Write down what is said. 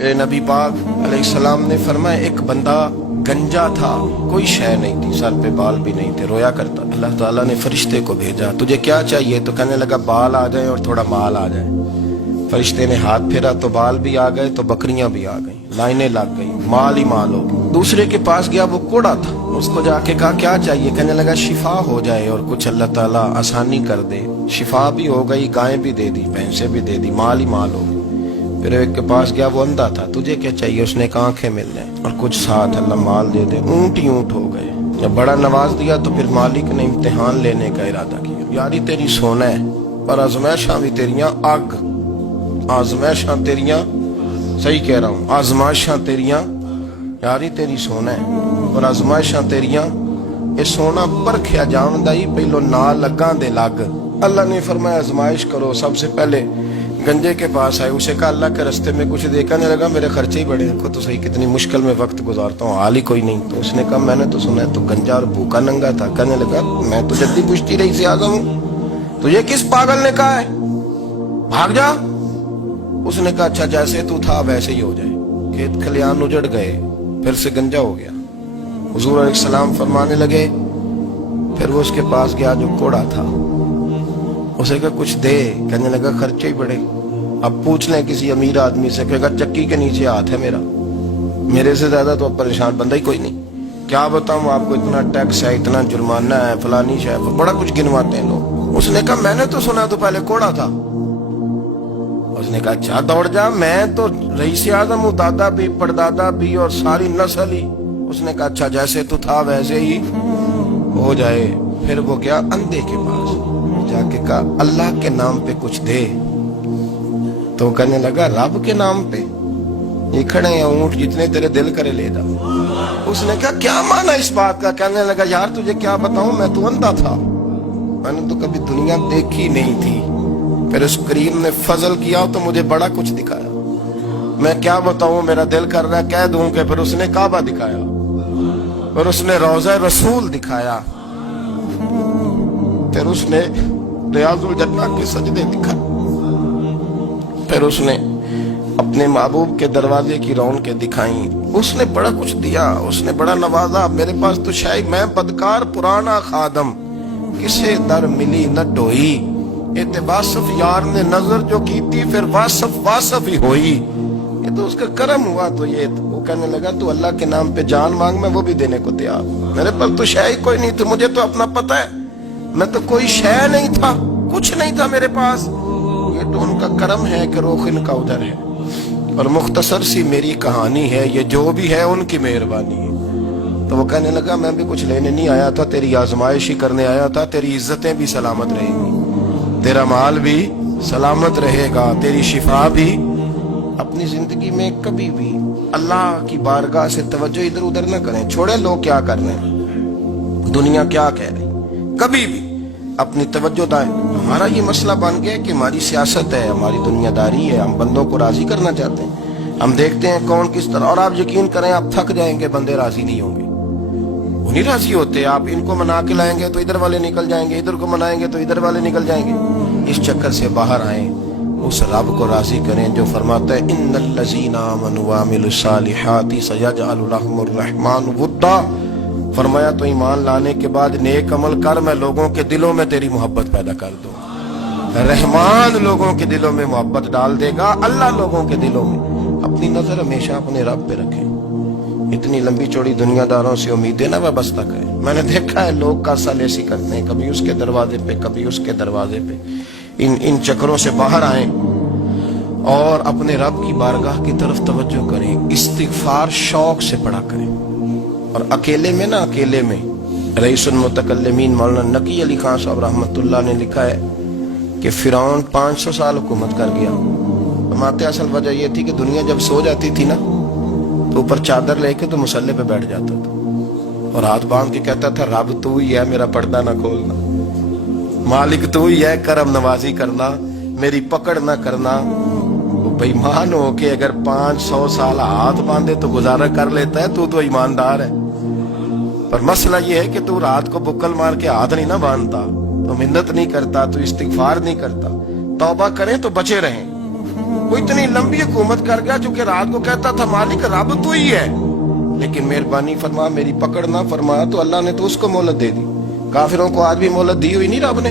नबी पाक अलैहिस्सलाम ने फरमाया एक बंदा गंजा था, कोई शय नहीं थी, सर पे बाल भी नहीं थे, रोया करता। अल्लाह ताला ने फरिश्ते को भेजा, तुझे क्या चाहिए? तो कहने लगा बाल आ जाए और थोड़ा माल आ जाए। फरिश्ते ने हाथ फेरा तो बाल भी आ गए, तो बकरियां भी आ गई, लाइनें लग गई, माल ही माल हो गई। दूसरे के पास गया, वो कोड़ा था, उसको जाके कहा क्या चाहिए? कहने लगा शिफा हो जाए और कुछ अल्लाह ताला आसानी कर दे। शिफा भी हो गई, गायें भी दे दी, भैंसें भी दे दी, माल ही माल हो गई। फिर एक के पास गया, वो अंधा था, तुझे क्या चाहिए? उसने कहा आंखें मिल जाए और कुछ साथ अल्लाह माल दे दे। ऊंट ही ऊंट हो गए। जब बड़ा नवाज दिया तो फिर मालिक ने इम्तिहान लेने का इरादा किया। यारी तेरी सोना है पर आजमाइशां भी तेरियां अग, आजमाइशां तेरियां, सही कह रहा हूं, आजमाइशां तेरियां, यारी तेरी सोना है पर आजमाइशां तेरियां, ये सोना परखिया जावंदा ही पहलो ना लगा दे लग। अल्लाह ने फरमाया आजमाइश करो। सबसे पहले गंजे के पास आए, उसे कहा अल्लाह के रास्ते में कुछ देखा नहीं लगा, मेरे खर्चे ही बड़े, देखो तो सही कितनी मुश्किल में वक्त गुजारता हूँ, हाल ही कोई नहीं। तो उसने कहा मैंने तो सुना है तू गंजा और भूखा नंगा था। कहने लगा मैं तो जल्दी पूछती रही से आजम हूँ, तुझे किस पागल ने कहा है भाग जा? उसने कहा अच्छा जैसे तू था वैसे ही हो जाए। खेत खलियान उजड़ गए, फिर से गंजा हो गया। हुजूर अलैहिस्सलाम फरमाने लगे, फिर वो उसके पास गया जो कोड़ा था, उसे कहा कुछ दे। कहने लगा खर्चे ही बड़े, अब पूछ लें किसी अमीर आदमी से, कहेगा चक्की के नीचे हाथ है मेरा, मेरे से ज्यादा तो अब परेशान बंदा ही कोई नहीं। क्या बताऊं आपको, इतना टैक्स है, इतना जुर्माना है, फलानी शय, बड़ा कुछ गिनवाते हैं लोग। उसने कहा मैंने तो सुना तो पहले कोड़ा था। उसने कहा अच्छा दौड़ जा, मैं तो रईस आज़म हूँ, दादा भी परदादा भी और सारी नस्ल ही। उसने कहा अच्छा जैसे तू था वैसे ही हो जाए। फिर वो गया अंधे के पास, जाके कहा अल्लाह के नाम पे कुछ दे। तो कहने लगा रब के नाम पे? ये खड़े हैं ऊंट, जितने तेरे दिल करे ले जा। उसने कहा क्या माना इस बात का? कहने लगा यार तुझे क्या बताऊं, मैं तो अंधा था, मैंने तो कभी दुनिया देखी नहीं थी, फिर उस करीम ने फजल किया तो मुझे बड़ा कुछ दिखाया। मैं क्या बताऊं, मेरा दिल कर रहा है कह दूं कि फिर उसने काबा दिखाया, फिर उसने रोज़ा रसूल दिखाया, फिर उसने रियाजुल जन्ना के सजदे दिखाए, फिर उसने अपने महबूब के दरवाजे की रौनकें दिखाई। उसने बड़ा कुछ दिया, उसने बड़ा नवाजा। मेरे पास तो शायद मैं बदकार पुराना खादम, किसे दर मिली न ढोई, इते वासफ यार ने नजर जो की थी, फिर वासफ वासफ ही होई। ये तो उसका करम हुआ। तो ये वो कहने लगा तू अल्लाह के नाम पे जान मांग, मैं वो भी देने को तैयार। मेरे पास तो शायद कोई नहीं था, मुझे तो अपना पता है, मैं तो कोई शय नहीं था, कुछ नहीं था मेरे पास। ये तो उनका करम है कि रुख इनका उधर है, और मुख्तसर सी मेरी कहानी है, ये जो भी है उनकी मेहरबानी है। तो वो कहने लगा मैं भी कुछ लेने नहीं आया था, तेरी आजमाइश ही करने आया था। तेरी इज्जतें भी सलामत रहेंगी, तेरा माल भी सलामत रहेगा, तेरी शिफा भी। अपनी जिंदगी में कभी भी अल्लाह की बारगाह से तवज्जो इधर उधर न करें, छोड़े लोग क्या कर रहे हैं, दुनिया क्या कह रही, कभी भी अपनी तवज्जो दाएं। हमारा ये मसला बन गया कि हमारी सियासत है, हमारी दुनियादारी है, हम बंदों को राजी करना चाहते हैं। हम देखते हैं कौन किस तरह, और आप यकीन करें आप थक जाएंगे, बंदे राजी नहीं होंगे, वो नहीं राजी होते। आप इनको मना के लाएंगे तो इधर वाले निकल जाएंगे, इधर को मनाएंगे तो इधर वाले निकल जाएंगे। इस चक्कर से बाहर आए, उस रब को राजी करें जो फरमाता है इन्नल्लज़ीना आमनू व अमिलुस्सालिहाति सयजअलु लहुमुर रहमानु वुद्दा। फरमाया तो ईमान लाने के बाद नेक अमल कर, मैं लोगों के दिलों में तेरी मोहब्बत पैदा कर दूं। रहमान लोगों के दिलों में मोहब्बत डाल देगा, अल्लाह लोगों के दिलों में। अपनी नजर हमेशा अपने रब पे रखें। इतनी लंबी चौड़ी दुनियादारों से उम्मीदें ना वाबस्ता करें। मैंने देखा है लोग कासालेसी करते हैं, कभी उसके दरवाजे पे कभी उसके दरवाजे पे। इन चक्करों से बाहर आए और अपने रब की बारगाह की तरफ तवज्जो करें। इस्तिगफार शौक से पढ़ा करें, और अकेले में ना, अकेले में। रईसुल मुतकल्लिमीन मौलाना नकी अली खान साहब रहमतुल्लाह ने लिखा है कि फिरौन 500 साल हुकूमत कर गया। फरमाते असल वजह यह थी कि दुनिया जब सो जाती थी ना तो ऊपर चादर लेके तो मुसल्ले पे बैठ जाता था और हाथ बांध के कहता था रब तू ही है, मेरा पर्दा ना खोलना, मालिक तू ही है, करम नवाजी करना, मेरी पकड़ ना करना। वो बेईमान हो के अगर 500 साल हाथ बांधे तो गुजारा कर लेता है, तू तो ईमानदार है। पर मसला ये है कि तू रात को बुक्कल मार के हाथ नहीं ना बांधता, तो मिन्नत नहीं करता, तो इस्तिगफार नहीं करता। तौबा करें तो बचे रहें। وہ اتنی لمبی حکومت کر گیا جو کہ رات کو کہتا تھا مالک رب تو ہی ہے، لیکن مہربانی فرما میری پکڑ نہ فرما تو اللہ نے تو اس کو مہلت دے دی. کافروں کو آج بھی مہلت دی ہوئی نہیں رب نے.